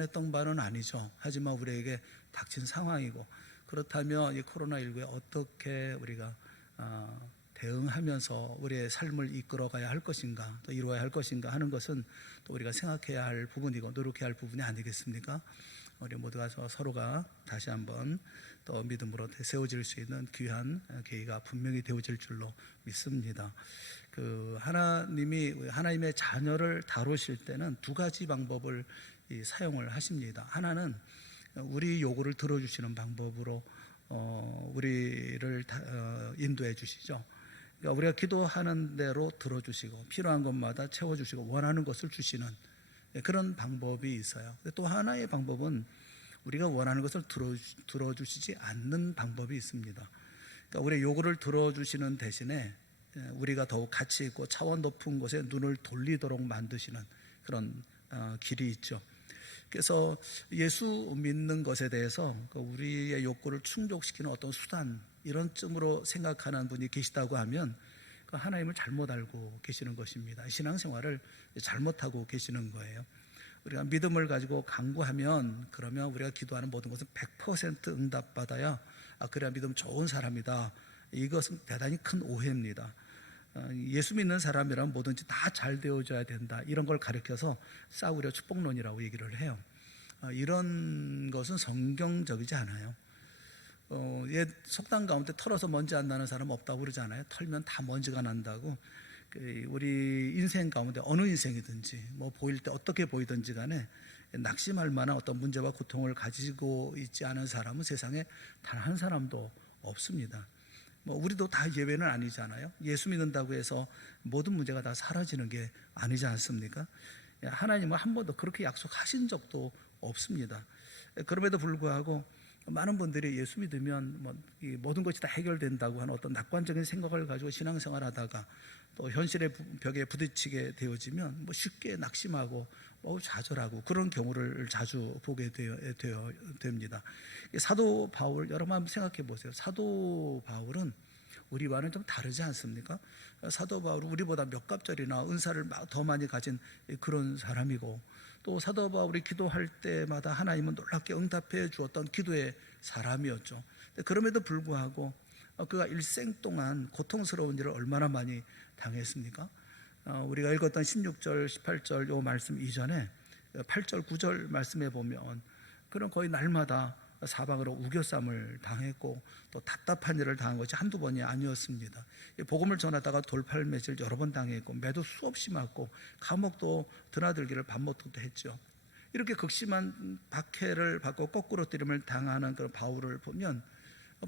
원했던 바는 아니죠. 하지만 우리에게 닥친 상황이고, 그렇다면 이 코로나19에 어떻게 우리가 대응하면서 우리의 삶을 이끌어가야 할 것인가, 또 이루어야 할 것인가 하는 것은 또 우리가 생각해야 할 부분이고 노력해야 할 부분이 아니겠습니까? 우리 모두가 서로가 다시 한번 또 믿음으로 세워질 수 있는 귀한 계기가 분명히 되어질 줄로 믿습니다. 하나님의 자녀를 다루실 때는 두 가지 방법을 사용을 하십니다. 하나는 우리 요구를 들어주시는 방법으로 우리를 인도해 주시죠. 그러니까 우리가 기도하는 대로 들어주시고 필요한 것마다 채워주시고 원하는 것을 주시는 그런 방법이 있어요. 또 하나의 방법은 우리가 원하는 것을 들어주시지 않는 방법이 있습니다. 그러니까 우리의 요구를 들어주시는 대신에 우리가 더욱 가치 있고 차원 높은 곳에 눈을 돌리도록 만드시는 그런 길이 있죠. 그래서 예수 믿는 것에 대해서 우리의 욕구를 충족시키는 어떤 수단, 이런 쯤으로 생각하는 분이 계시다고 하면 하나님을 잘못 알고 계시는 것입니다. 신앙생활을 잘못하고 계시는 거예요. 우리가 믿음을 가지고 간구하면, 그러면 우리가 기도하는 모든 것은 100% 응답받아야 그래야 믿음 좋은 사람이다. 이것은 대단히 큰 오해입니다. 예수 믿는 사람이라면 뭐든지 다 잘 되어져야 된다, 이런 걸 가르쳐서 싸우려 축복론이라고 얘기를 해요. 이런 것은 성경적이지 않아요. 옛 속담 가운데 털어서 먼지 안 나는 사람 없다고 그러잖아요. 털면 다 먼지가 난다고. 우리 인생 가운데 어느 인생이든지 보일 때 어떻게 보이든지 간에 낙심할 만한 어떤 문제와 고통을 가지고 있지 않은 사람은 세상에 단 한 사람도 없습니다. 우리도 다 예외는 아니잖아요. 예수 믿는다고 해서 모든 문제가 다 사라지는 게 아니지 않습니까? 하나님은 한 번도 그렇게 약속하신 적도 없습니다. 그럼에도 불구하고 많은 분들이 예수 믿으면 모든 것이 다 해결된다고 하는 어떤 낙관적인 생각을 가지고 신앙생활 하다가 또 현실의 벽에 부딪히게 되어지면 쉽게 낙심하고 좌절하고 그런 경우를 자주 보게 됩니다. 사도 바울, 여러분 한번 생각해 보세요. 사도 바울은 우리와는 좀 다르지 않습니까? 사도 바울은 우리보다 몇 갑절이나 은사를 더 많이 가진 그런 사람이고, 또 사도 바울이 기도할 때마다 하나님은 놀랍게 응답해 주었던 기도의 사람이었죠. 그럼에도 불구하고 그가 일생 동안 고통스러운 일을 얼마나 많이 당했습니까? 우리가 읽었던 16절, 18절 요 말씀 이전에 8절, 9절 말씀에 보면 그런 거의 날마다 사방으로 우겨쌈을 당했고 또 답답한 일을 당한 것이 한두 번이 아니었습니다. 복음을 전하다가 돌팔매질 여러 번 당했고 매도 수없이 맞고 감옥도 드나들기를 밥 먹기도 했죠. 이렇게 극심한 박해를 받고 거꾸로 때림을 당하는 그런 바울을 보면,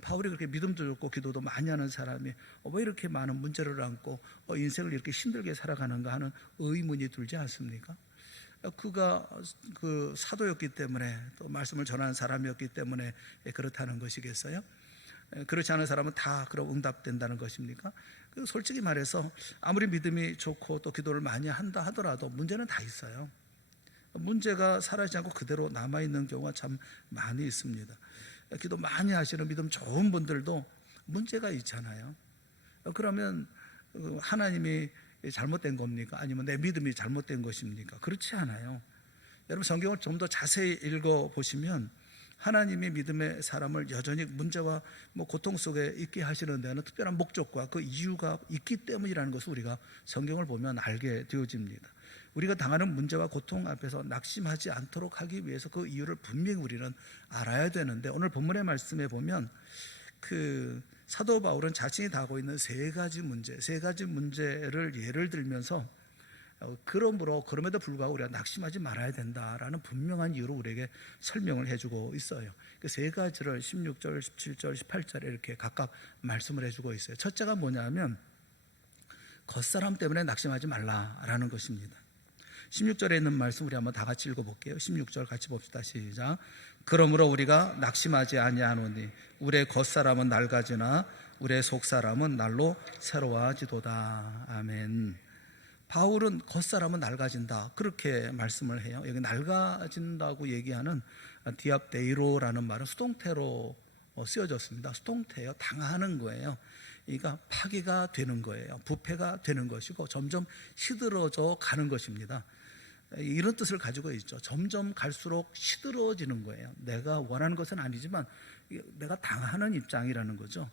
바울이 그렇게 믿음도 좋고 기도도 많이 하는 사람이 왜 이렇게 많은 문제를 안고 인생을 이렇게 힘들게 살아가는가 하는 의문이 들지 않습니까? 그가 그 사도였기 때문에, 또 말씀을 전하는 사람이었기 때문에 그렇다는 것이겠어요? 그렇지 않은 사람은 다 그럼 응답된다는 것입니까? 솔직히 말해서 아무리 믿음이 좋고 또 기도를 많이 한다 하더라도 문제는 다 있어요. 문제가 사라지지 않고 그대로 남아있는 경우가 참 많이 있습니다. 기도 많이 하시는 믿음 좋은 분들도 문제가 있잖아요. 그러면 하나님이 잘못된 겁니까? 아니면 내 믿음이 잘못된 것입니까? 그렇지 않아요. 여러분 성경을 좀 더 자세히 읽어보시면 하나님이 믿음의 사람을 여전히 문제와 고통 속에 있게 하시는 데는 특별한 목적과 그 이유가 있기 때문이라는 것을 우리가 성경을 보면 알게 되어집니다. 우리가 당하는 문제와 고통 앞에서 낙심하지 않도록 하기 위해서 그 이유를 분명히 우리는 알아야 되는데, 오늘 본문의 말씀에 보면 사도 바울은 자신이 당하고 있는 세 가지 문제를 예를 들면서 그럼에도 불구하고 우리가 낙심하지 말아야 된다라는 분명한 이유로 우리에게 설명을 해주고 있어요. 그 세 가지를 16절, 17절, 18절에 이렇게 각각 말씀을 해주고 있어요. 첫째가 뭐냐면 겉사람 때문에 낙심하지 말라라는 것입니다. 16절에 있는 말씀 우리 한번 다 같이 읽어볼게요. 16절 같이 봅시다. 시작. 그러므로 우리가 낙심하지 아니하노니 우리의 겉사람은 낡아지나 우리의 속사람은 날로 새로워지도다. 아멘. 바울은 겉사람은 낡아진다 그렇게 말씀을 해요. 여기 낡아진다고 얘기하는 디압데이로라는 말은 수동태로 쓰여졌습니다. 수동태예요. 당하는 거예요. 그러니까 파괴가 되는 거예요. 부패가 되는 것이고 점점 시들어져 가는 것입니다. 이런 뜻을 가지고 있죠. 점점 갈수록 시들어지는 거예요. 내가 원하는 것은 아니지만 내가 당하는 입장이라는 거죠.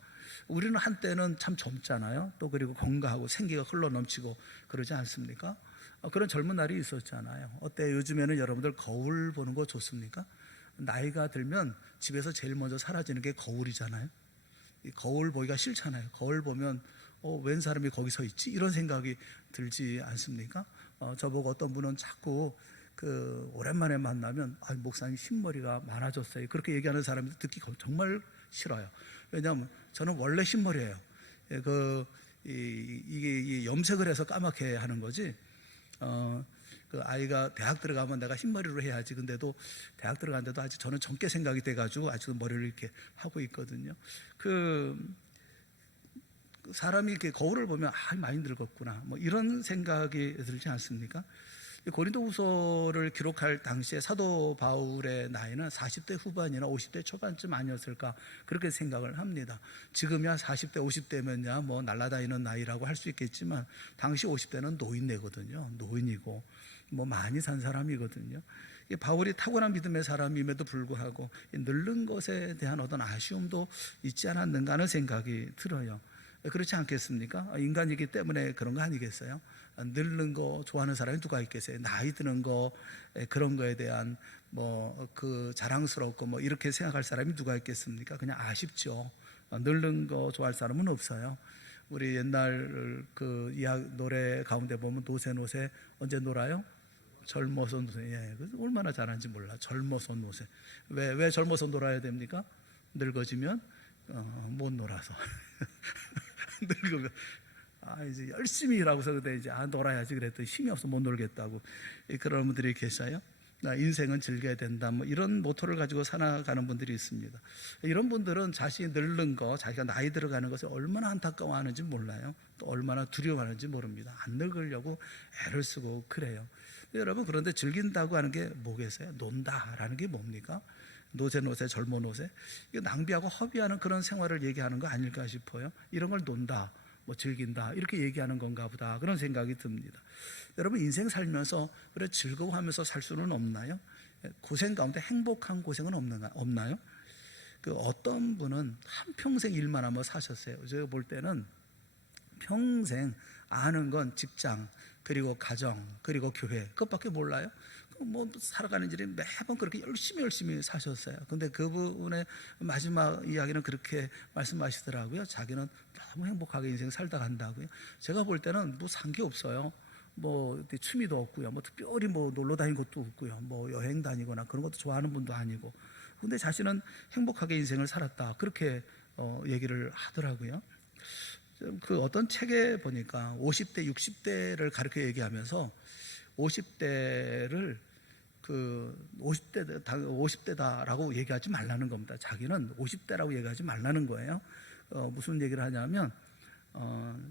우리는 한때는 참 젊잖아요. 또 그리고 건강하고 생기가 흘러넘치고 그러지 않습니까? 그런 젊은 날이 있었잖아요. 어때 요즘에는 여러분들 거울 보는 거 좋습니까? 나이가 들면 집에서 제일 먼저 사라지는 게 거울이잖아요. 이 거울 보기가 싫잖아요. 거울 보면 웬 사람이 거기 서 있지? 이런 생각이 들지 않습니까? 저보고 어떤 분은 자꾸 오랜만에 만나면 목사님 흰머리가 많아졌어요. 그렇게 얘기하는 사람이 듣기 정말 싫어요. 왜냐하면 저는 원래 흰머리예요. 이게 염색을 해서 까맣게 하는 거지. 그 아이가 대학 들어가면 내가 흰머리로 해야지. 근데도 대학 들어갔는데도 아직 저는 젊게 생각이 돼가지고 아직도 머리를 이렇게 하고 있거든요. 사람이 이렇게 거울을 보면 많이 늙었구나 뭐 이런 생각이 들지 않습니까? 고린도후서를 기록할 당시에 사도 바울의 나이는 40대 후반이나 50대 초반쯤 아니었을까 그렇게 생각을 합니다. 지금이야 40대 50대면야 뭐 날아다니는 나이라고 할 수 있겠지만 당시 50대는 노인네거든요. 노인이고 뭐 많이 산 사람이거든요. 바울이 타고난 믿음의 사람임에도 불구하고 늙는 것에 대한 어떤 아쉬움도 있지 않았는가 하는 생각이 들어요. 그렇지 않겠습니까? 인간이기 때문에 그런 거 아니겠어요? 늙는 거 좋아하는 사람이 누가 있겠어요? 나이 드는 거 그런 거에 대한 자랑스럽고 뭐 이렇게 생각할 사람이 누가 있겠습니까? 그냥 아쉽죠. 늙는 거 좋아할 사람은 없어요. 우리 옛날 노래 가운데 보면 노새 언제 놀아요? 젊어서 노새. 예, 얼마나 잘하는지 몰라. 젊어서 노새. 왜 젊어서 놀아야 됩니까? 늙어지면 못 놀아서. 늙으면 이제 열심히 일하고서 그때 이제 놀아야지 그랬더니 힘이 없어 못 놀겠다고 그런 분들이 계셔요. 인생은 즐겨야 된다 뭐 이런 모토를 가지고 살아가는 분들이 있습니다. 이런 분들은 자신이 늙는 거, 자기가 나이 들어가는 것을 얼마나 안타까워하는지 몰라요. 또 얼마나 두려워하는지 모릅니다. 안 늙으려고 애를 쓰고 그래요. 여러분, 그런데 즐긴다고 하는 게 뭐겠어요? 논다라는 게 뭡니까? 노새 젊어 노새, 이거 낭비하고 허비하는 그런 생활을 얘기하는 거 아닐까 싶어요. 이런 걸 논다, 뭐 즐긴다 이렇게 얘기하는 건가 보다 그런 생각이 듭니다. 여러분, 인생 살면서 그래 즐거워하면서 살 수는 없나요? 고생 가운데 행복한 고생은 없나요? 어떤 분은 한평생 일만 하며 사셨어요. 제가 볼 때는 평생 아는 건 직장, 그리고 가정, 그리고 교회, 그것밖에 몰라요. 뭐 살아가는 길에 매번 그렇게 열심히 사셨어요. 근데 그분의 마지막 이야기는 그렇게 말씀하시더라고요. 자기는 너무 행복하게 인생 살다 간다고요. 제가 볼 때는 뭐 산 게 없어요. 뭐 취미도 없고요. 뭐 특별히 뭐 놀러 다닌 것도 없고요. 뭐 여행 다니거나 그런 것도 좋아하는 분도 아니고. 근데 자신은 행복하게 인생을 살았다. 그렇게 얘기를 하더라고요. 어떤 책에 보니까 50대, 60대를 가르쳐 얘기하면서 50대를 50대다라고 얘기하지 말라는 겁니다. 자기는 50대라고 얘기하지 말라는 거예요. 무슨 얘기를 하냐면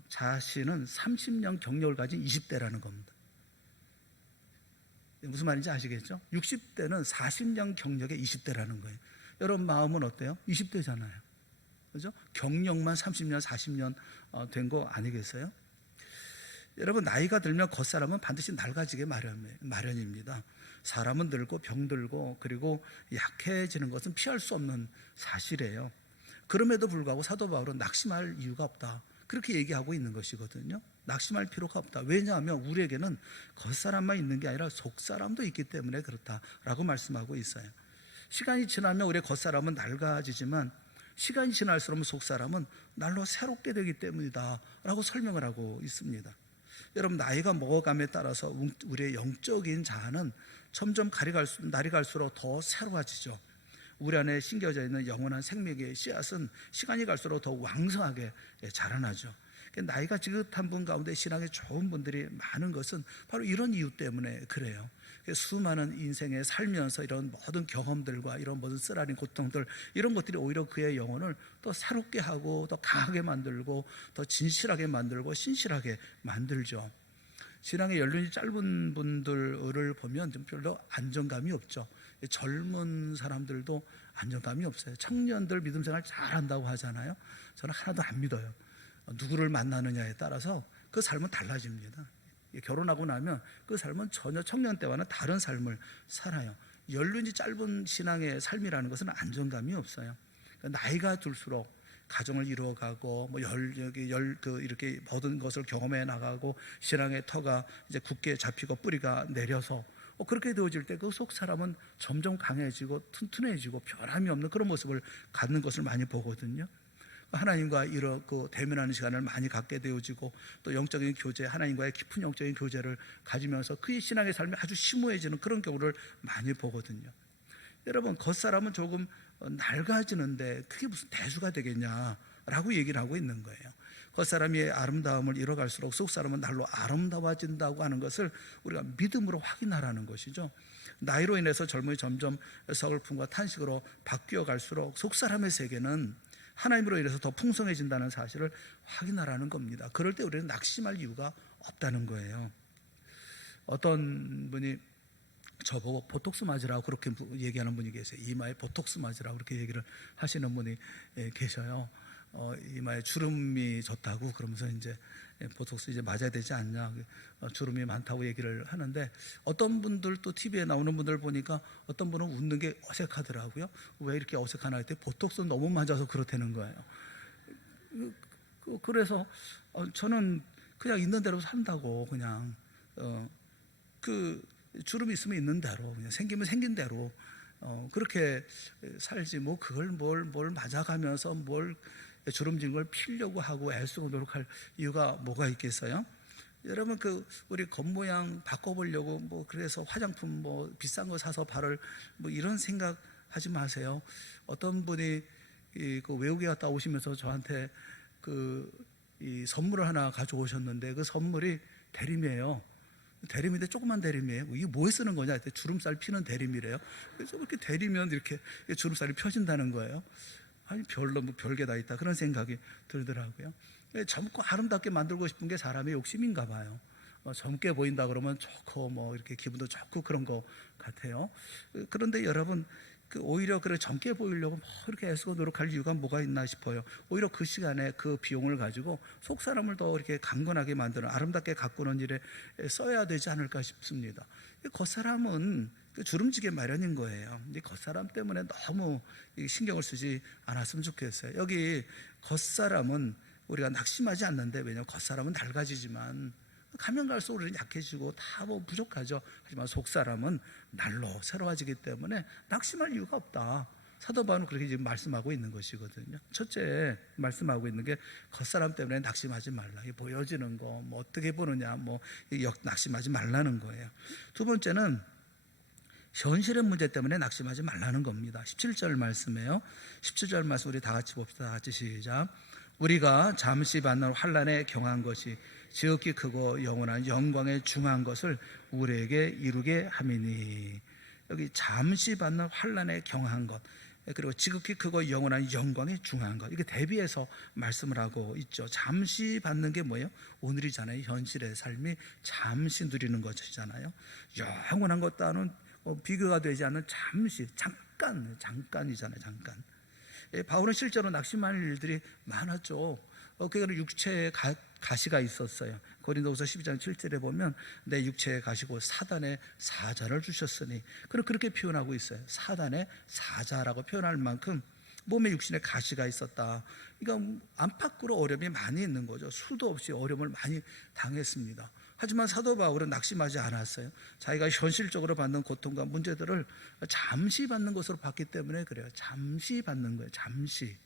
자신은 30년 경력을 가진 20대라는 겁니다. 무슨 말인지 아시겠죠? 60대는 40년 경력의 20대라는 거예요. 여러분 마음은 어때요? 20대잖아요. 그죠? 경력만 30년, 40년 된 거 아니겠어요? 여러분, 나이가 들면 겉사람은 반드시 낡아지게 마련입니다. 사람은 늙고 병들고 그리고 약해지는 것은 피할 수 없는 사실이에요. 그럼에도 불구하고 사도 바울은 낙심할 이유가 없다, 그렇게 얘기하고 있는 것이거든요. 낙심할 필요가 없다. 왜냐하면 우리에게는 겉사람만 있는 게 아니라 속사람도 있기 때문에 그렇다라고 말씀하고 있어요. 시간이 지나면 우리의 겉사람은 낡아지지만 시간이 지날수록 속사람은 날로 새롭게 되기 때문이다 라고 설명을 하고 있습니다. 여러분, 나이가 먹어감에 따라서 우리의 영적인 자아는 점점 날이 갈수록 더 새로워지죠. 우리 안에 심겨져 있는 영원한 생명의 씨앗은 시간이 갈수록 더 왕성하게 자라나죠. 나이가 지긋한 분 가운데 신앙에 좋은 분들이 많은 것은 바로 이런 이유 때문에 그래요. 수많은 인생에 살면서 이런 모든 경험들과 이런 모든 쓰라린 고통들, 이런 것들이 오히려 그의 영혼을 더 새롭게 하고 더 강하게 만들고 더 진실하게 만들고 신실하게 만들죠. 신앙의 연륜이 짧은 분들을 보면 좀 별로 안정감이 없죠. 젊은 사람들도 안정감이 없어요. 청년들 믿음 생활 잘한다고 하잖아요. 저는 하나도 안 믿어요. 누구를 만나느냐에 따라서 그 삶은 달라집니다. 결혼하고 나면 그 삶은 전혀 청년 때와는 다른 삶을 살아요. 연륜이 짧은 신앙의 삶이라는 것은 안정감이 없어요. 나이가 들수록 가정을 이루어가고 이렇게 모든 것을 경험해 나가고 신앙의 터가 이제 굳게 잡히고 뿌리가 내려서 그렇게 되어질 때 그 속 사람은 점점 강해지고 튼튼해지고 변함이 없는 그런 모습을 갖는 것을 많이 보거든요. 하나님과 이렇고 대면하는 시간을 많이 갖게 되어지고 또 영적인 교제, 하나님과의 깊은 영적인 교제를 가지면서 그의 신앙의 삶이 아주 심오해지는 그런 경우를 많이 보거든요. 여러분, 겉사람은 조금 낡아지는데 그게 무슨 대수가 되겠냐라고 얘기를 하고 있는 거예요. 겉사람이 아름다움을 잃어갈수록 속사람은 날로 아름다워진다고 하는 것을 우리가 믿음으로 확인하라는 것이죠. 나이로 인해서 젊음이 점점 서글픔과 탄식으로 바뀌어 갈수록 속사람의 세계는 하나님으로 인해서 더 풍성해진다는 사실을 확인하라는 겁니다. 그럴 때 우리는 낙심할 이유가 없다는 거예요. 어떤 분이 저보고 보톡스 맞으라고 그렇게 얘기하는 분이 계세요. 이마에 보톡스 맞으라고 그렇게 얘기를 하시는 분이 계셔요. 이마에 주름이 좋다고 그러면서 이제 보톡스 이제 맞아야 되지 않냐, 주름이 많다고 얘기를 하는데, 어떤 분들 또 TV에 나오는 분들 보니까 어떤 분은 웃는 게 어색하더라고요. 왜 이렇게 어색하나 했더니 보톡스 너무 맞아서 그렇다는 거예요. 그래서 저는 그냥 있는 대로 산다고, 그냥 그 주름이 있으면 있는 대로, 그냥 생기면 생긴 대로 그렇게 살지, 뭐 그걸 뭘 맞아가면서 뭘 주름진 걸 피려고 하고 애쓰고 노력할 이유가 뭐가 있겠어요? 여러분, 우리 겉모양 바꿔보려고 뭐 그래서 화장품 뭐 비싼 거 사서 바를 뭐 이런 생각 하지 마세요. 어떤 분이 그 외국에 갔다 오시면서 저한테 이 선물을 하나 가져오셨는데, 그 선물이 대림이에요. 대림인데 조그만 대림이에요. 이게 뭐에 쓰는 거냐 했더니 주름살 피는 대림이래요. 그래서 이렇게 대리면 이렇게 주름살이 펴진다는 거예요. 아니, 뭐 별게 다 있다, 그런 생각이 들더라고요. 젊고 아름답게 만들고 싶은 게 사람의 욕심인가 봐요. 젊게 보인다 그러면 좋고 뭐 이렇게 기분도 좋고 그런 거 같아요. 그런데 여러분, 오히려 그래 젊게 보이려고 뭐 이렇게 애쓰고 노력할 이유가 뭐가 있나 싶어요. 오히려 그 시간에 그 비용을 가지고 속 사람을 더 이렇게 강건하게 만드는, 아름답게 가꾸는 일에 써야 되지 않을까 싶습니다. 겉사람은 주름지게 마련인 거예요. 이 겉사람 때문에 너무 신경을 쓰지 않았으면 좋겠어요. 여기 겉사람은 우리가 낙심하지 않는데, 왜냐하면 겉사람은 낡아지지만 가면 갈수록 우리는 약해지고 다 뭐 부족하죠. 하지만 속사람은 날로 새로워지기 때문에 낙심할 이유가 없다. 사도 바울은 그렇게 지금 말씀하고 있는 것이거든요. 첫째 말씀하고 있는 게 겉사람 때문에 낙심하지 말라. 보여지는 거 뭐 어떻게 보느냐 뭐 낙심하지 말라는 거예요. 두 번째는 현실의 문제 때문에 낙심하지 말라는 겁니다. 17절 말씀이에요. 17절 말씀 우리 다 같이 봅시다. 다 같이 시작. 우리가 잠시 받는 환난에 경한 것이 지극히 크고 영원한 영광에 중한 것을 우리에게 이루게 함이니. 여기 잠시 받는 환난에 경한 것, 그리고 지극히 크고 영원한 영광에 중한 것, 이게 대비해서 말씀을 하고 있죠. 잠시 받는 게 뭐예요? 오늘이잖아요. 현실의 삶이 잠시 누리는 것이잖아요. 영원한 것과는 비교가 되지 않는 잠시, 잠깐이잖아요. 잠깐. 바울은 실제로 낙심할 일들이 많았죠. 그거는 육체의 가시가 있었어요. 고린도후서 12장 7절에 보면 내 육체에 가시고 사단의 사자를 주셨으니, 그렇게 표현하고 있어요. 사단의 사자라고 표현할 만큼 몸에 육신에 가시가 있었다. 그러니까 안팎으로 어려움이 많이 있는 거죠. 수도 없이 어려움을 많이 당했습니다. 하지만 사도 바울은 낙심하지 않았어요. 자기가 현실적으로 받는 고통과 문제들을 잠시 받는 것으로 봤기 때문에 그래요. 잠시 받는 거예요. 잠시.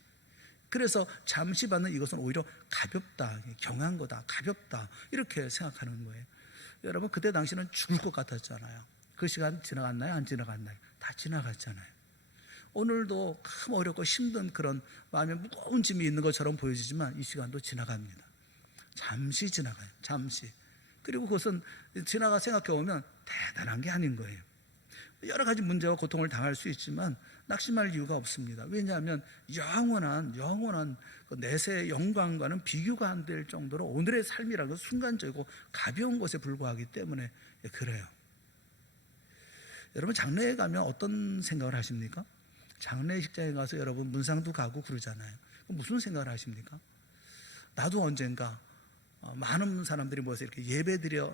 그래서 잠시 받는 이것은 오히려 가볍다, 경한 거다, 가볍다, 이렇게 생각하는 거예요. 여러분, 그때 당시는 죽을 것 같았잖아요. 그 시간 지나갔나요? 안 지나갔나요? 다 지나갔잖아요. 오늘도 참 어렵고 힘든 그런 마음에 무거운 짐이 있는 것처럼 보여지지만 이 시간도 지나갑니다. 잠시 지나가요. 잠시. 그리고 그것은 지나가 생각해보면 대단한 게 아닌 거예요. 여러 가지 문제와 고통을 당할 수 있지만 낙심할 이유가 없습니다. 왜냐하면 영원한 그 내세의 영광과는 비교가 안 될 정도로 오늘의 삶이라는 것은 순간적이고 가벼운 것에 불과하기 때문에 그래요. 여러분, 장례에 가면 어떤 생각을 하십니까? 장례식장에 가서 여러분 문상도 가고 그러잖아요. 무슨 생각을 하십니까? 나도 언젠가 많은 사람들이 모여서 이렇게 예배드려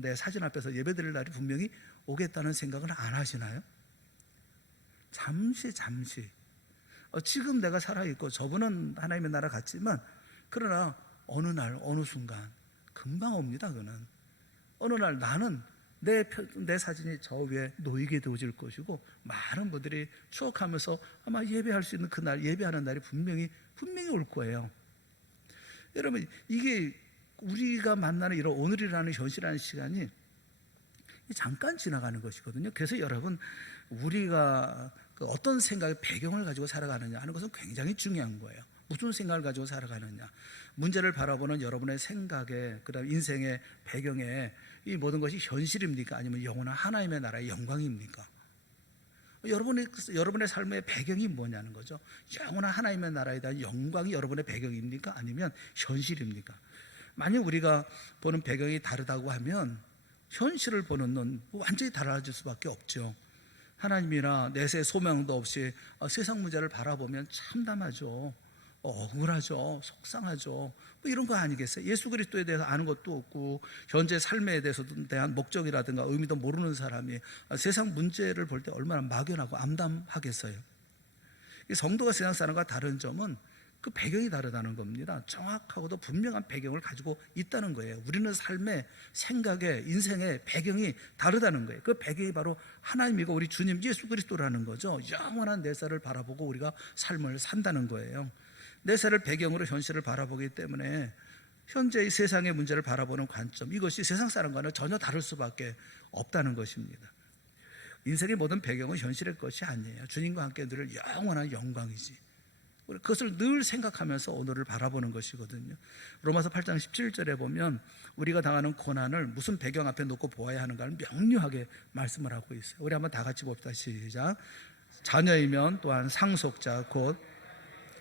내 사진 앞에서 예배드릴 날이 분명히 오겠다는 생각을 안 하시나요? 잠시 지금 내가 살아있고 저분은 하나님의 나라 같지만, 그러나 어느 날 어느 순간 금방 옵니다. 그는 어느 날 나는 내 사진이 저 위에 놓이게 되어질 것이고, 많은 분들이 추억하면서 아마 예배할 수 있는 그날, 예배하는 날이 분명히 올 거예요. 여러분, 이게 우리가 만나는 이런 오늘이라는 현실이라는 시간이 잠깐 지나가는 것이거든요. 그래서 여러분, 우리가 어떤 생각의 배경을 가지고 살아가느냐 하는 것은 굉장히 중요한 거예요. 무슨 생각을 가지고 살아가느냐, 문제를 바라보는 여러분의 생각에, 그다음 인생의 배경에 이 모든 것이 현실입니까? 아니면 영원한 하나님의 나라의 영광입니까? 여러분의 삶의 배경이 뭐냐는 거죠. 영원한 하나님의 나라에 대한 영광이 여러분의 배경입니까? 아니면 현실입니까? 만약 우리가 보는 배경이 다르다고 하면 현실을 보는 눈 완전히 달라질 수밖에 없죠. 하나님이나 내세 소명도 없이 세상 문제를 바라보면 참담하죠. 억울하죠. 속상하죠. 뭐 이런 거 아니겠어요? 예수 그리스도에 대해서 아는 것도 없고 현재 삶에 대해서 대한 목적이라든가 의미도 모르는 사람이 세상 문제를 볼 때 얼마나 막연하고 암담하겠어요. 이 성도가 세상 사람과 다른 점은 그 배경이 다르다는 겁니다. 정확하고도 분명한 배경을 가지고 있다는 거예요. 우리는 삶의, 생각의, 인생의 배경이 다르다는 거예요. 그 배경이 바로 하나님이고 우리 주님 예수 그리스도라는 거죠. 영원한 내세를 바라보고 우리가 삶을 산다는 거예요. 내세를 배경으로 현실을 바라보기 때문에 현재의 세상의 문제를 바라보는 관점, 이것이 세상 사람과는 전혀 다를 수밖에 없다는 것입니다. 인생의 모든 배경은 현실의 것이 아니에요. 주님과 함께 늘 영원한 영광이지. 그것을 늘 생각하면서 오늘을 바라보는 것이거든요. 로마서 8장 17절에 보면 우리가 당하는 고난을 무슨 배경 앞에 놓고 보아야 하는가를 명료하게 말씀을 하고 있어요. 우리 한번 다 같이 봅시다. 시작. 자녀이면 또한 상속자 곧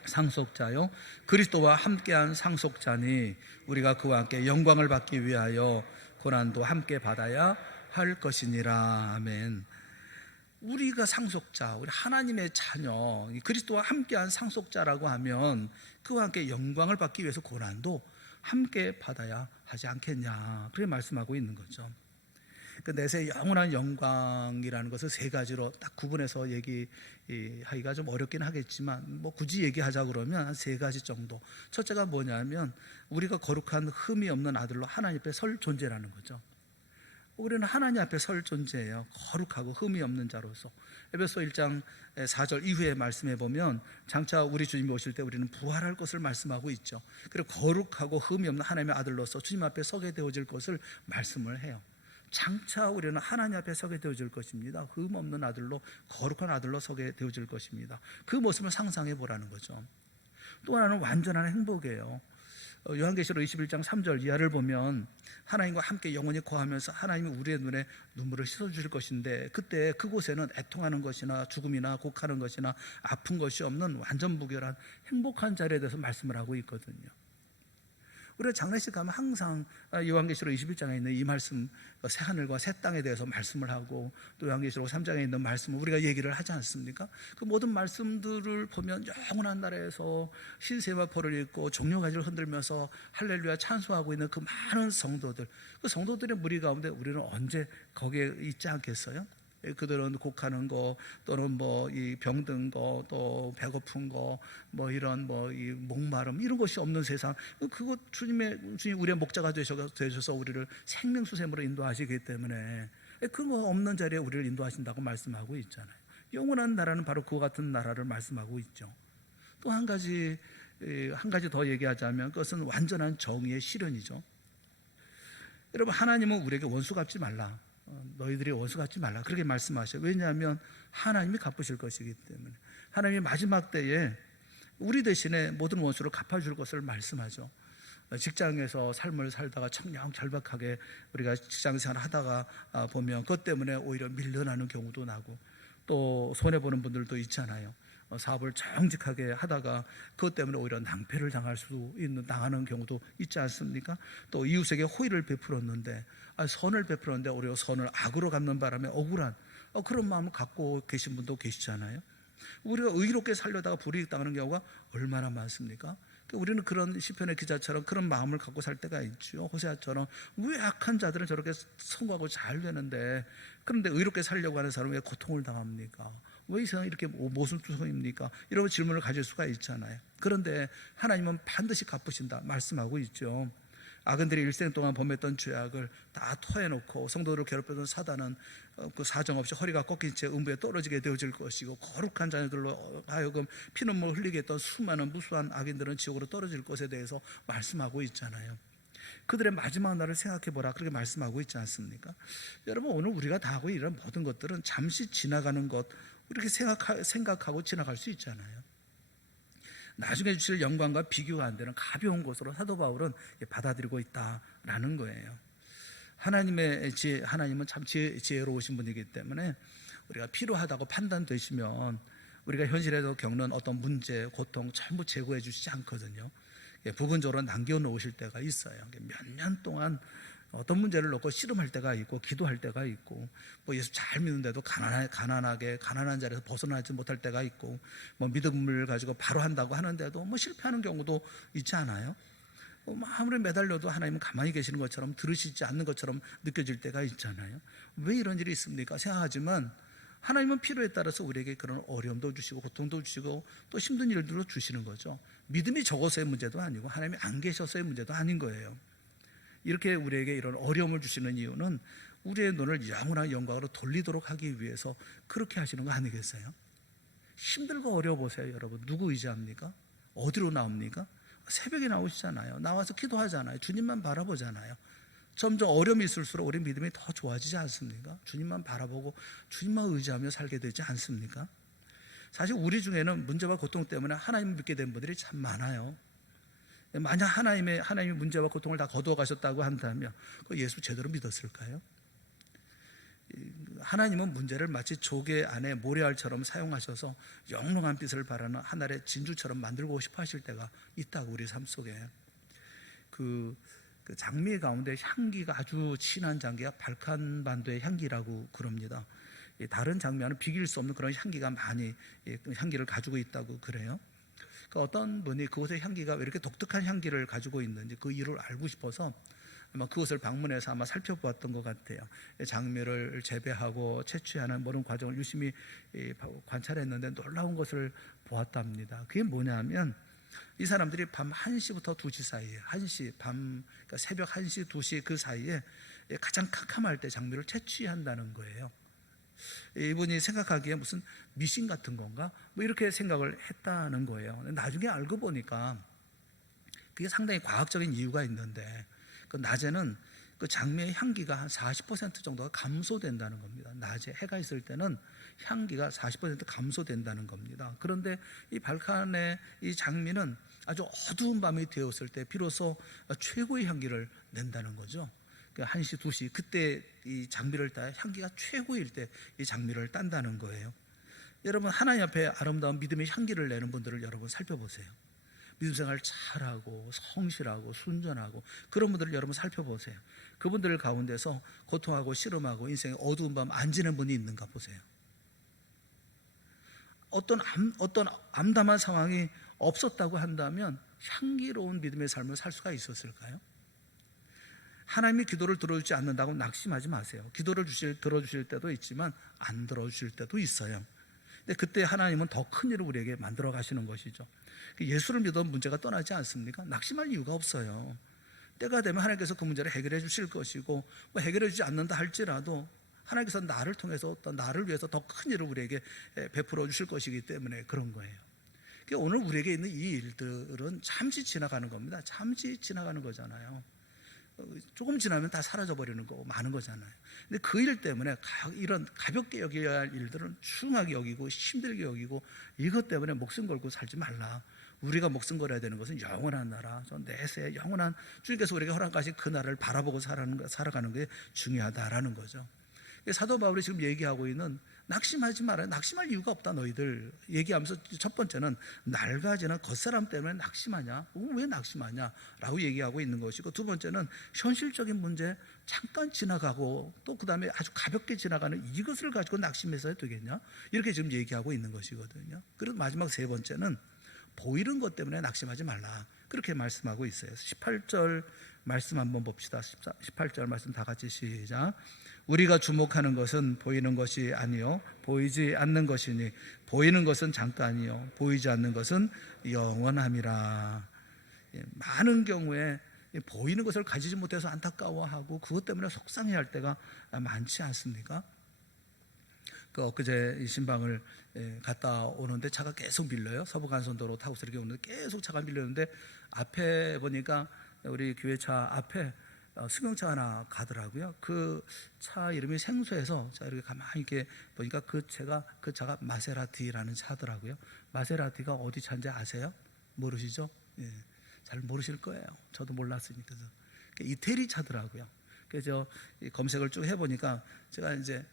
상속자요 그리스도와 함께한 상속자니 우리가 그와 함께 영광을 받기 위하여 고난도 함께 받아야 할 것이니라. 아멘. 우리가 상속자, 우리 하나님의 자녀, 그리스도와 함께한 상속자라고 하면 그와 함께 영광을 받기 위해서 고난도 함께 받아야 하지 않겠냐, 그렇게 말씀하고 있는 거죠. 그 내세 영원한 영광이라는 것을 세 가지로 딱 구분해서 얘기하기가 좀 어렵긴 하겠지만, 뭐 굳이 얘기하자 그러면 한 세 가지 정도. 첫째가 뭐냐면 우리가 거룩한 흠이 없는 아들로 하나님 앞에 설 존재라는 거죠. 우리는 하나님 앞에 설 존재예요. 거룩하고 흠이 없는 자로서. 에베소 1장 4절 이후에 말씀해 보면 장차 우리 주님이 오실 때 우리는 부활할 것을 말씀하고 있죠. 그리고 거룩하고 흠이 없는 하나님의 아들로서 주님 앞에 서게 되어질 것을 말씀을 해요. 장차 우리는 하나님 앞에 서게 되어질 것입니다. 흠 없는 아들로, 거룩한 아들로 서게 되어질 것입니다. 그 모습을 상상해 보라는 거죠. 또 하나는 완전한 행복이에요. 요한계시록 21장 3절 이하를 보면 하나님과 함께 영원히 거하면서 하나님이 우리의 눈에 눈물을 씻어주실 것인데, 그때 그곳에는 애통하는 것이나 죽음이나 곡하는 것이나 아픈 것이 없는 완전 무결한 행복한 자리에 대해서 말씀을 하고 있거든요. 우리가 장례식 가면 항상 요한계시록 21장에 있는 이 말씀, 새 하늘과 새 땅에 대해서 말씀을 하고, 또 요한계시록 3장에 있는 말씀을 우리가 얘기를 하지 않습니까? 그 모든 말씀들을 보면 영원한 나라에서 신세마포를 입고 종려가지를 흔들면서 할렐루야 찬송하고 있는 그 많은 성도들, 그 성도들의 무리 가운데 우리는 언제 거기에 있지 않겠어요? 그들은 곡하는 거, 또는 뭐 이 병든 거, 또 배고픈 거, 뭐 이런 뭐 이 목마름, 이런 것이 없는 세상, 그거 주님 우리의 목자가 되셔서 우리를 생명수샘으로 인도하시기 때문에 그거 없는 자리에 우리를 인도하신다고 말씀하고 있잖아요. 영원한 나라는 바로 그와 같은 나라를 말씀하고 있죠. 또 한 가지 더 얘기하자면 그것은 완전한 정의의 실현이죠. 여러분, 하나님은 우리에게 원수 갚지 말라, 너희들이 원수 갚지 말라, 그렇게 말씀하셔요. 왜냐하면 하나님이 갚으실 것이기 때문에. 하나님이 마지막 때에 우리 대신에 모든 원수를 갚아줄 것을 말씀하죠. 직장에서 삶을 살다가 청량절박하게 우리가 직장생활을 하다가 보면 그것 때문에 오히려 밀려나는 경우도 나고, 또 손해보는 분들도 있잖아요. 사업을 정직하게 하다가 그것 때문에 오히려 낭패를 당하는 경우도 있지 않습니까? 또 이웃에게 호의를 베풀었는데, 선을 베풀었는데 오히려 선을 악으로 갚는 바람에 억울한 그런 마음을 갖고 계신 분도 계시잖아요. 우리가 의롭게 살려다가 불이익 당하는 경우가 얼마나 많습니까? 우리는 그런 시편의 기자처럼 그런 마음을 갖고 살 때가 있죠. 호세아처럼 왜 악한 자들은 저렇게 성공하고 잘 되는데, 그런데 의롭게 살려고 하는 사람은 왜 고통을 당합니까? 왜 이 세상이 이렇게 모순투성입니까? 이런 질문을 가질 수가 있잖아요. 그런데 하나님은 반드시 갚으신다 말씀하고 있죠. 악인들이 일생 동안 범했던 죄악을 다 토해놓고 성도들을 괴롭혔던 사단은 그 사정없이 허리가 꺾인 채 음부에 떨어지게 되어질 것이고, 거룩한 자녀들로 하여금 피눈물 흘리게 했던 수많은 무수한 악인들은 지옥으로 떨어질 것에 대해서 말씀하고 있잖아요. 그들의 마지막 날을 생각해보라, 그렇게 말씀하고 있지 않습니까? 여러분, 오늘 우리가 다 하고 이런 모든 것들은 잠시 지나가는 것, 이렇게 생각하고 지나갈 수 있잖아요. 나중에 주실 영광과 비교가 안 되는 가벼운 것으로 사도 바울은 받아들이고 있다라는 거예요. 하나님은 참 지혜로우신 분이기 때문에 우리가 필요하다고 판단되시면 우리가 현실에서 겪는 어떤 문제, 고통 전부 제거해 주시지 않거든요. 부분적으로 남겨놓으실 때가 있어요. 몇 년 동안 어떤 문제를 놓고 씨름할 때가 있고 기도할 때가 있고, 뭐 예수 잘 믿는데도 가난한 자리에서 벗어나지 못할 때가 있고, 뭐 믿음을 가지고 바로 한다고 하는데도 뭐 실패하는 경우도 있지 않아요? 아무리 매달려도 하나님은 가만히 계시는 것처럼, 들으시지 않는 것처럼 느껴질 때가 있잖아요. 왜 이런 일이 있습니까? 생각하지만 하나님은 필요에 따라서 우리에게 그런 어려움도 주시고 고통도 주시고 또 힘든 일들도 주시는 거죠. 믿음이 적어서의 문제도 아니고 하나님이 안 계셔서의 문제도 아닌 거예요. 이렇게 우리에게 이런 어려움을 주시는 이유는 우리의 눈을 영원한 영광으로 돌리도록 하기 위해서 그렇게 하시는 거 아니겠어요? 힘들고 어려워 보세요, 여러분. 누구 의지합니까? 어디로 나옵니까? 새벽에 나오시잖아요. 나와서 기도하잖아요. 주님만 바라보잖아요. 점점 어려움이 있을수록 우리 믿음이 더 좋아지지 않습니까? 주님만 바라보고 주님만 의지하며 살게 되지 않습니까? 사실 우리 중에는 문제와 고통 때문에 하나님을 믿게 된 분들이 참 많아요. 만약 하나님이 문제와 고통을 다 거두어 가셨다고 한다면 예수 제대로 믿었을까요? 하나님은 문제를 마치 조개 안에 모래알처럼 사용하셔서 영롱한 빛을 발하는 하늘의 진주처럼 만들고 싶어 하실 때가 있다고, 우리 삶 속에. 그 장미 가운데 향기가 아주 진한 장기가 발칸반도의 향기라고 그럽니다. 다른 장미와는 비길 수 없는 그런 향기가 많이 향기를 가지고 있다고 그래요. 그러니까 어떤 분이 그곳의 향기가 왜 이렇게 독특한 향기를 가지고 있는지 그 이유를 알고 싶어서 아마 그것을 방문해서 아마 살펴보았던 것 같아요. 장미를 재배하고 채취하는 모든 과정을 유심히 관찰했는데 놀라운 것을 보았답니다. 그게 뭐냐면 이 사람들이 밤 1시부터 2시 사이에, 그러니까 새벽 1시, 2시 그 사이에 가장 캄캄할 때 장미를 채취한다는 거예요. 이분이 생각하기에 무슨 미신 같은 건가? 뭐 이렇게 생각을 했다는 거예요. 나중에 알고 보니까 그게 상당히 과학적인 이유가 있는데, 그 낮에는 그 장미의 향기가 한 40% 정도가 감소된다는 겁니다. 낮에 해가 있을 때는 향기가 40% 감소된다는 겁니다. 그런데 이 발칸의 이 장미는 아주 어두운 밤이 되었을 때 비로소 최고의 향기를 낸다는 거죠. 1시, 2시 그때 이 장미를 따 향기가 최고일 때 이 장미를 딴다는 거예요. 여러분, 하나님 앞에 아름다운 믿음의 향기를 내는 분들을 여러분 살펴보세요. 믿음 생활 잘하고 성실하고 순전하고 그런 분들을 여러분 살펴보세요. 그분들 가운데서 고통하고 씨름하고 인생의 어두운 밤 안 지는 분이 있는가 보세요. 어떤 암담한 상황이 없었다고 한다면 향기로운 믿음의 삶을 살 수가 있었을까요? 하나님이 기도를 들어주지 않는다고 낙심하지 마세요. 기도를 들어주실 때도 있지만 안 들어주실 때도 있어요. 근데 그때 하나님은 더 큰 일을 우리에게 만들어 가시는 것이죠. 예수를 믿어도 문제가 떠나지 않습니까? 낙심할 이유가 없어요. 때가 되면 하나님께서 그 문제를 해결해 주실 것이고, 뭐 해결해 주지 않는다 할지라도 하나님께서 나를 통해서 또 나를 위해서 더 큰 일을 우리에게 베풀어 주실 것이기 때문에 그런 거예요. 오늘 우리에게 있는 이 일들은 잠시 지나가는 겁니다. 잠시 지나가는 거잖아요. 조금 지나면 다 사라져 버리는 거 많은 거잖아요. 근데 그 일 때문에 이런 가볍게 여겨야 할 일들은 중하게 여기고 힘들게 여기고, 이것 때문에 목숨 걸고 살지 말라. 우리가 목숨 걸어야 되는 것은 영원한 나라, 내세 영원한 주님께서 우리에게 허락하신 그 나라를 바라보고 살아가는 게 중요하다라는 거죠. 사도 바울이 지금 얘기하고 있는 낙심하지 마라. 낙심할 이유가 없다 너희들 얘기하면서, 첫 번째는 낡아지는 겉사람 때문에 낙심하냐? 왜 낙심하냐? 라고 얘기하고 있는 것이고, 두 번째는 현실적인 문제 잠깐 지나가고 또 그 다음에 아주 가볍게 지나가는 이것을 가지고 낙심해서 되겠냐? 이렇게 지금 얘기하고 있는 것이거든요. 그리고 마지막 세 번째는 보이는 것 때문에 낙심하지 말라. 그렇게 말씀하고 있어요. 18절 말씀 한번 봅시다. 18절 말씀 다 같이 시작. 우리가 주목하는 것은 보이는 것이 아니요 보이지 않는 것이니 보이는 것은 잠깐이요 보이지 않는 것은 영원함이라. 많은 경우에 보이는 것을 가지지 못해서 안타까워하고 그것 때문에 속상해할 때가 많지 않습니까? 엊그제 이 신방을 갔다 오는데 차가 계속 밀려요. 서부간선도로 타고서 이렇게 오는데 계속 차가 밀렸는데 앞에 보니까 우리 교회 차 앞에 승용차 하나 가더라고요. 그 차 이름이 생소해서 제가 이렇게 가만히 이렇게 보니까 그 차가 마세라티라는 차더라고요. 마세라티가 어디 차인지 아세요? 모르시죠? 예, 잘 모르실 거예요. 저도 몰랐으니까. 이태리 차더라고요. 그래서 검색을 쭉 해보니까 제가 이제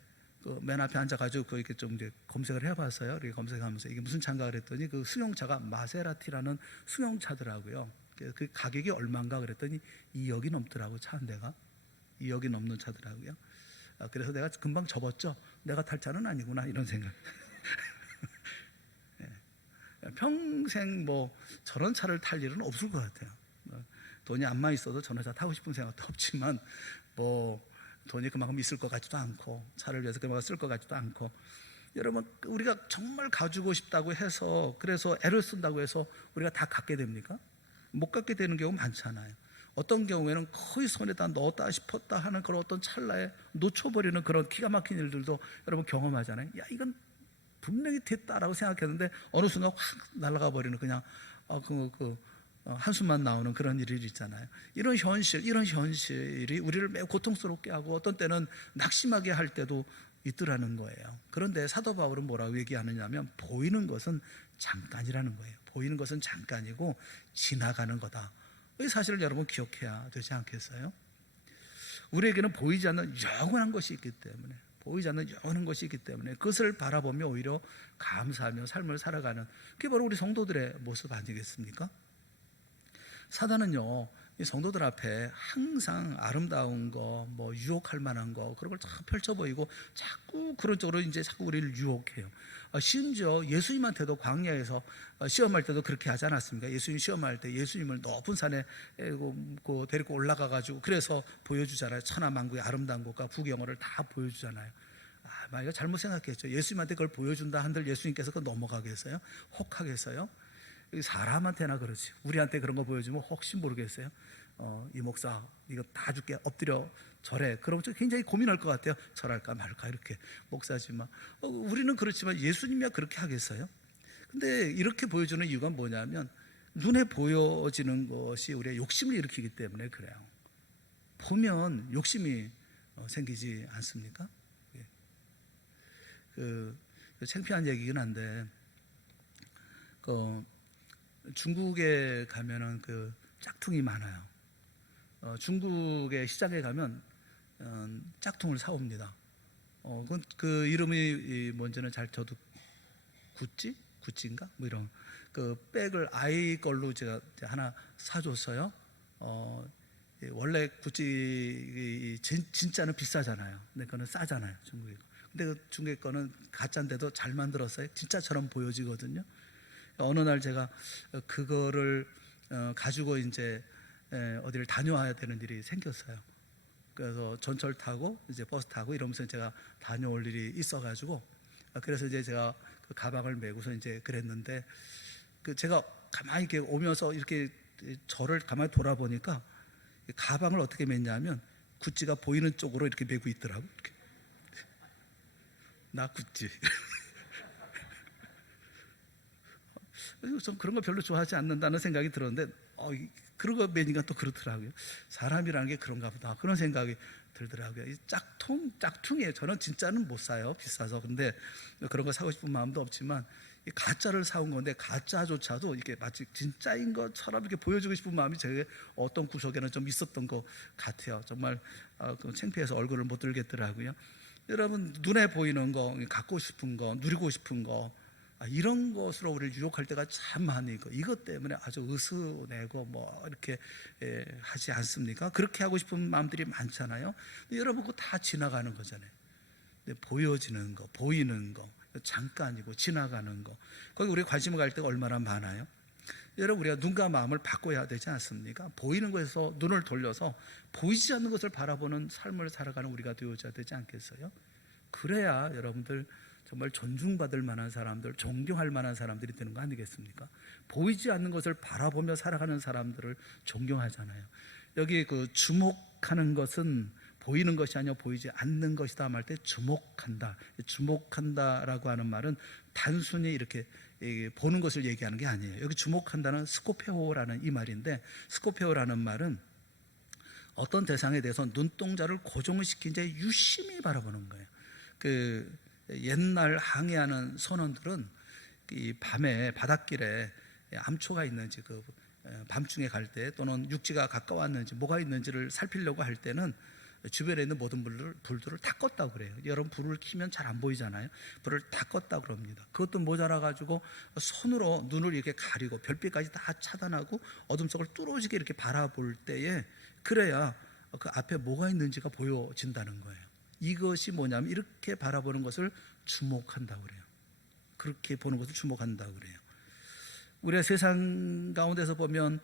그 맨 앞에 앉아가지고 이렇게 좀 이제 검색을 해봤어요. 이렇게 검색하면서 이게 무슨 차인가 그랬더니 그 승용차가 마세라티라는 승용차더라고요. 그 가격이 얼마인가 그랬더니 2억이 넘더라고. 차 한 대가 2억이 넘는 차더라고요. 그래서 내가 금방 접었죠. 내가 탈 차는 아니구나 이런 생각. 평생 뭐 저런 차를 탈 일은 없을 것 같아요. 돈이 안만 있어도 저런 차 타고 싶은 생각도 없지만 뭐 돈이 그만큼 있을 것 같지도 않고 차를 위해서 그만큼 쓸 것 같지도 않고. 여러분 우리가 정말 가지고 싶다고 해서 그래서 애를 쓴다고 해서 우리가 다 갖게 됩니까? 못 갖게 되는 경우 많잖아요. 어떤 경우에는 거의 손에다 넣었다 싶었다 하는 그런 어떤 찰나에 놓쳐버리는 그런 기가 막힌 일들도 여러분 경험하잖아요. 야 이건 분명히 됐다라고 생각했는데 어느 순간 확 날아가 버리는 그냥 한숨만 나오는 그런 일이 있잖아요. 이런 현실이 우리를 매우 고통스럽게 하고 어떤 때는 낙심하게 할 때도 있더라는 거예요. 그런데 사도 바울은 뭐라고 얘기하느냐면 보이는 것은 잠깐이라는 거예요. 보이는 것은 잠깐이고 지나가는 거다. 이 사실을 여러분 기억해야 되지 않겠어요? 우리에게는 보이지 않는 영원한 것이 있기 때문에 그것을 바라보며 오히려 감사하며 삶을 살아가는 그게 바로 우리 성도들의 모습 아니겠습니까? 사단은요 이 성도들 앞에 항상 아름다운 거, 뭐 유혹할 만한 거 그런 걸 다 펼쳐 보이고 자꾸 그런 쪽으로 이제 자꾸 우리를 유혹해요. 심지어 예수님한테도 광야에서 시험할 때도 그렇게 하지 않았습니까? 예수님 시험할 때 예수님을 높은 산에 데리고 올라가 가지고 그래서 보여주잖아요. 천하만국의 아름다운 것과 부경어를 다 보여주잖아요. 만약에 잘못 생각했죠. 예수님한테 그걸 보여준다 한들 예수님께서 그걸 넘어가겠어요? 혹하겠어요? 사람한테나 그렇지 우리한테 그런 거 보여주면 혹시 모르겠어요. 이 목사 이거 다 줄게 엎드려 절해. 그러면 굉장히 고민할 것 같아요. 절할까 말까 이렇게 목사지만 우리는 그렇지만 예수님이야 그렇게 하겠어요? 근데 이렇게 보여주는 이유가 뭐냐면 눈에 보여지는 것이 우리의 욕심을 일으키기 때문에 그래요. 보면 욕심이 생기지 않습니까? 창피한 얘기긴 한데 중국에 가면은 그 짝퉁이 많아요. 중국의 시장에 가면 짝퉁을 사옵니다. 그 이름이 뭔지는 잘 저도 구찌인가 뭐 이런 그 백을 아이 걸로 제가 하나 사줬어요. 원래 구찌 진짜는 비싸잖아요. 근데 그거는 싸잖아요, 중국에. 근데 그 중국의 거는 가짜인데도 잘 만들었어요. 진짜처럼 보여지거든요. 어느 날 제가 그거를 가지고 이제 어디를 다녀와야 되는 일이 생겼어요. 그래서 전철 타고 이제 버스 타고 이러면서 제가 다녀올 일이 있어가지고 그래서 이제 제가 그 가방을 메고서 이제 그랬는데 제가 가만히 이렇게 오면서 이렇게 저를 가만히 돌아보니까 가방을 어떻게 맸냐면 구찌가 보이는 쪽으로 이렇게 메고 있더라고. 이렇게. 나 구찌. 좀 그런 거 별로 좋아하지 않는다는 생각이 들었는데 그런 거 매니까 또 그렇더라고요. 사람이라는 게 그런가 보다 그런 생각이 들더라고요. 이 짝퉁이에요. 저는 진짜는 못 사요. 비싸서. 근데 그런 거 사고 싶은 마음도 없지만 이 가짜를 사온 건데 가짜조차도 이게 마치 진짜인 것처럼 이렇게 보여주고 싶은 마음이 제 어떤 구석에는 좀 있었던 것 같아요. 정말 창피해서 얼굴을 못 들겠더라고요. 여러분 눈에 보이는 거, 갖고 싶은 거, 누리고 싶은 거 이런 것으로 우리를 유혹할 때가 참 많이 있고 이것 때문에 아주 으스내고 뭐 이렇게 하지 않습니까? 그렇게 하고 싶은 마음들이 많잖아요. 근데 여러분 그거 다 지나가는 거잖아요. 근데 보여지는 거, 보이는 거 잠깐이고 지나가는 거 거기 우리 관심을 갈 때가 얼마나 많아요. 여러분, 우리가 눈과 마음을 바꿔야 되지 않습니까? 보이는 것에서 눈을 돌려서 보이지 않는 것을 바라보는 삶을 살아가는 우리가 되어야 되지 않겠어요? 그래야 여러분들 정말 존중받을 만한 사람들, 존경할 만한 사람들이 되는 거 아니겠습니까? 보이지 않는 것을 바라보며 살아가는 사람들을 존경하잖아요. 여기 그 주목하는 것은 보이는 것이 아니라 보이지 않는 것이다 말 때 주목한다. 주목한다라고 하는 말은 단순히 이렇게 보는 것을 얘기하는 게 아니에요. 여기 주목한다는 스코페오라는 이 말인데, 스코페오라는 말은 어떤 대상에 대해서 눈동자를 고정시킨 채 유심히 바라보는 거예요. 그 옛날 항해하는 선원들은 이 밤에 바닷길에 암초가 있는지, 그 밤중에 갈 때 또는 육지가 가까웠는지 뭐가 있는지를 살피려고 할 때는 주변에 있는 모든 불들을 다 껐다고 그래요. 여러분, 불을 켜면 잘 안 보이잖아요. 불을 다 껐다고 그럽니다. 그것도 모자라 가지고 손으로 눈을 이렇게 가리고 별빛까지 다 차단하고 어둠 속을 뚫어지게 이렇게 바라볼 때에, 그래야 그 앞에 뭐가 있는지가 보여진다는 거예요. 이것이 뭐냐면 이렇게 바라보는 것을 주목한다고 그래요. 그렇게 보는 것을 주목한다고 그래요. 우리가 세상 가운데서 보면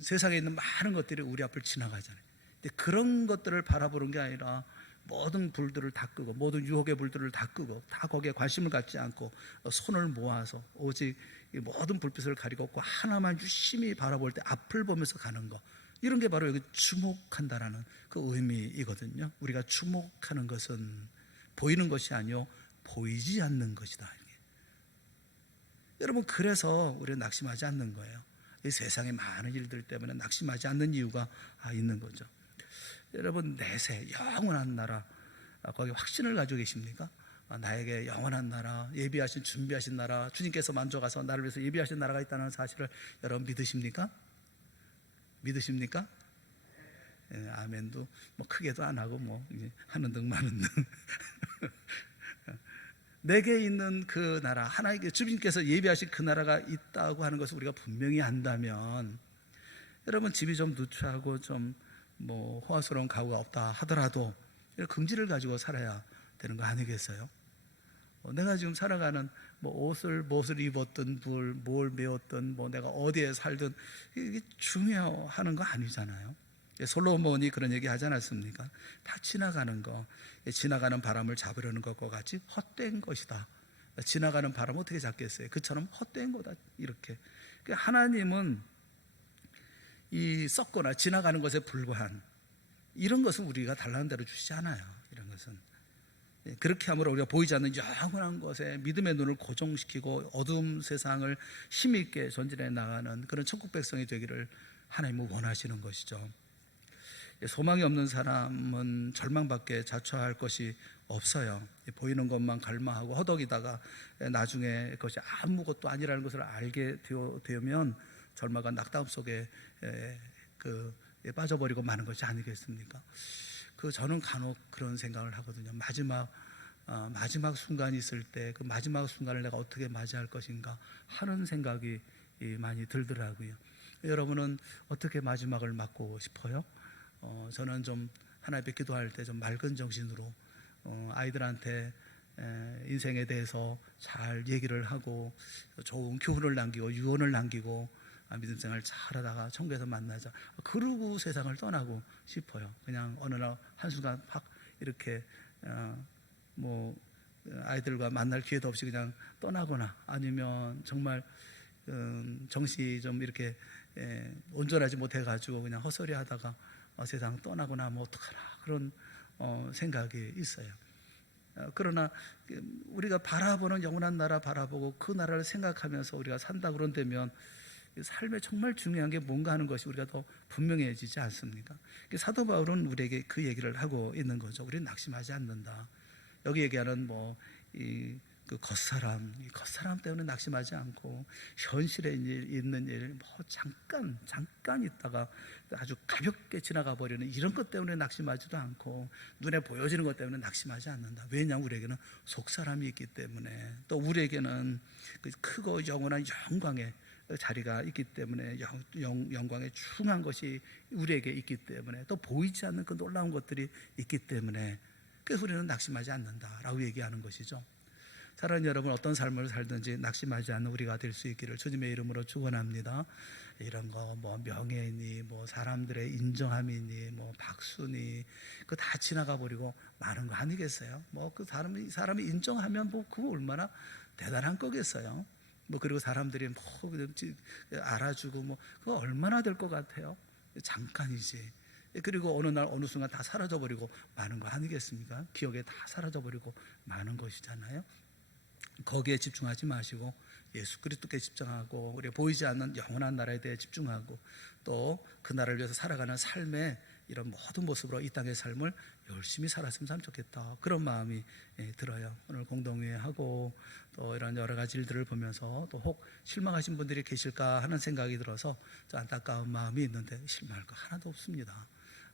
세상에 있는 많은 것들이 우리 앞을 지나가잖아요. 근데 그런 것들을 바라보는 게 아니라 모든 불들을 다 끄고, 모든 유혹의 불들을 다 끄고, 다 거기에 관심을 갖지 않고 손을 모아서 오직 이 모든 불빛을 가리고 하나만 유심히 바라볼 때 앞을 보면서 가는 거, 이런 게 바로 여기 주목한다라는 그 의미이거든요. 우리가 주목하는 것은 보이는 것이 아니요 보이지 않는 것이다. 여러분, 그래서 우리는 낙심하지 않는 거예요. 이 세상의 많은 일들 때문에 낙심하지 않는 이유가 있는 거죠. 여러분, 내세 영원한 나라, 거기 확신을 가지고 계십니까? 나에게 영원한 나라, 예비하신 준비하신 나라, 주님께서 만져가서 나를 위해서 예비하신 나라가 있다는 사실을 여러분 믿으십니까? 믿으십니까? 예, 아멘도 뭐 크게도 안 하고 뭐 하는 등 마는 등. 내게 있는 그 나라, 하나님께 주님께서 예비하신 그 나라가 있다고 하는 것을 우리가 분명히 안다면, 여러분, 집이 좀 누추하고 좀 뭐 호화스러운 가구가 없다 하더라도 긍지를 가지고 살아야 되는 거 아니겠어요? 내가 지금 살아가는 뭐 무엇을 입었든 뭘 메웠든 뭐 내가 어디에 살든 이게 중요하는 거 아니잖아요. 솔로몬이 그런 얘기 하지 않았습니까? 다 지나가는 거, 지나가는 바람을 잡으려는 것과 같이 헛된 것이다. 지나가는 바람 어떻게 잡겠어요? 그처럼 헛된 거다. 이렇게. 하나님은 이 썩거나 지나가는 것에 불과한 이런 것은 우리가 달라는 대로 주시지 않아요. 이런 것은 그렇게 함으로 우리가 보이지 않는 영원한 것에 믿음의 눈을 고정시키고 어두운 세상을 힘있게 전진해 나가는 그런 천국 백성이 되기를 하나님은 원하시는 것이죠. 소망이 없는 사람은 절망밖에 자초할 것이 없어요. 보이는 것만 갈망하고 허덕이다가 나중에 그것이 아무것도 아니라는 것을 알게 되면 절망과 낙담 속에 빠져버리고 마는 것이 아니겠습니까? 저는 간혹 그런 생각을 하거든요. 마지막 순간이 있을 때 그 마지막 순간을 내가 어떻게 맞이할 것인가 하는 생각이 많이 들더라고요. 여러분은 어떻게 마지막을 맞고 싶어요? 저는 좀 하나님 앞에 기도할 때 좀 맑은 정신으로 아이들한테 인생에 대해서 잘 얘기를 하고 좋은 교훈을 남기고 유언을 남기고 믿음 생활 잘하다가 천국에서 만나자, 그러고 세상을 떠나고 싶어요. 그냥 어느 날 한순간 확 이렇게 뭐 아이들과 만날 기회도 없이 그냥 떠나거나, 아니면 정말 정신이 좀 이렇게 온전하지 못해가지고 그냥 헛소리 하다가 세상 떠나거나 뭐 어떡하나 그런 생각이 있어요. 그러나 우리가 바라보는 영원한 나라 바라보고 그 나라를 생각하면서 우리가 산다 그런다면 삶에 정말 중요한 게 뭔가 하는 것이 우리가 더 분명해지지 않습니까? 사도 바울은 우리에게 그 얘기를 하고 있는 거죠. 우리는 낙심하지 않는다. 여기 얘기하는 그 겉사람 때문에 낙심하지 않고, 현실에 있는 일 뭐 잠깐 있다가 아주 가볍게 지나가 버리는 이런 것 때문에 낙심하지도 않고, 눈에 보여지는 것 때문에 낙심하지 않는다. 왜냐하면 우리에게는 속사람이 있기 때문에, 또 우리에게는 그 크고 영원한 영광의 자리가 있기 때문에, 영광의 중요한 것이 우리에게 있기 때문에, 또 보이지 않는 그 놀라운 것들이 있기 때문에, 그래서 우리는 낙심하지 않는다라고 얘기하는 것이죠. 사랑하는 여러분, 어떤 삶을 살든지 낙심하지 않는 우리가 될 수 있기를 주님의 이름으로 축원합니다. 이런 거 뭐 명예니 뭐 사람들의 인정함이니 뭐 박수니 그 다 지나가 버리고 많은 거 아니겠어요? 뭐 그 사람이 인정하면 뭐 그거 얼마나 대단한 거겠어요? 뭐 그리고 사람들이 뭐 알아주고 뭐 그거 얼마나 될 것 같아요? 잠깐이지. 그리고 어느 날 어느 순간 다 사라져 버리고 마는 거 아니겠습니까? 기억에 다 사라져 버리고 마는 것이잖아요. 거기에 집중하지 마시고 예수 그리스도께 집중하고 우리 보이지 않는 영원한 나라에 대해 집중하고 또 그 나라를 위해서 살아가는 삶의 이런 모든 모습으로 이 땅의 삶을 열심히 살았으면 참 좋겠다, 그런 마음이 들어요. 오늘 공동회하고 또 이런 여러 가지 일들을 보면서 또 혹 실망하신 분들이 계실까 하는 생각이 들어서 좀 안타까운 마음이 있는데 실망할 거 하나도 없습니다.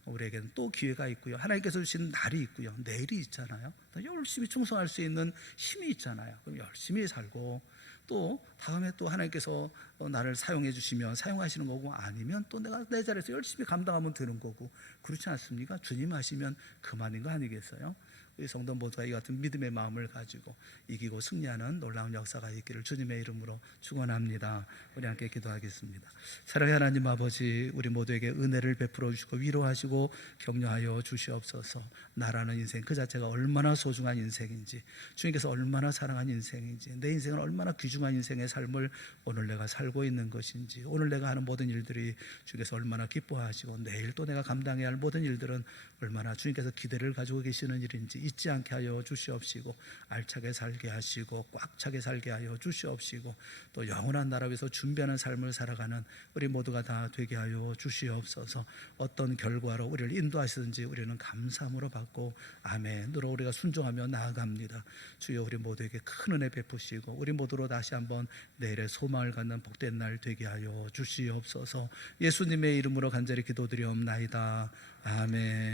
우리에게는 또 기회가 있고요. 하나님께서 주신 날이 있고요. 내일이 있잖아요. 또 열심히 충성할 수 있는 힘이 있잖아요. 그럼 열심히 살고 또 다음에 또 하나님께서 나를 사용해 주시면 사용하시는 거고, 아니면 또 내가 내 자리에서 열심히 감당하면 되는 거고, 그렇지 않습니까? 주님 하시면 그만인 거 아니겠어요? 우리 성도 모두가 이 같은 믿음의 마음을 가지고 이기고 승리하는 놀라운 역사가 있기를 주님의 이름으로 축원합니다. 우리 함께 기도하겠습니다. 사랑의 하나님 아버지, 우리 모두에게 은혜를 베풀어 주시고 위로하시고 격려하여 주시옵소서. 나라는 인생 그 자체가 얼마나 소중한 인생인지, 주님께서 얼마나 사랑한 인생인지, 내 인생은 얼마나 귀중한 인생의 삶을 오늘 내가 살고 있는 것인지, 오늘 내가 하는 모든 일들이 주님께서 얼마나 기뻐하시고 내일 또 내가 감당해야 할 모든 일들은 얼마나 주님께서 기대를 가지고 계시는 일인지 잊지 않게 하여 주시옵시고, 알차게 살게 하시고 꽉 차게 살게 하여 주시옵시고, 또 영원한 나라 위해서 준비하는 삶을 살아가는 우리 모두가 다 되게 하여 주시옵소서. 어떤 결과로 우리를 인도하시든지 우리는 감사함으로 받고 아멘으로 우리가 순종하며 나아갑니다. 주여, 우리 모두에게 큰 은혜 베푸시고 우리 모두로 다시 한번 내일의 소망을 갖는 복된 날 되게 하여 주시옵소서. 예수님의 이름으로 간절히 기도드리옵나이다. 아멘.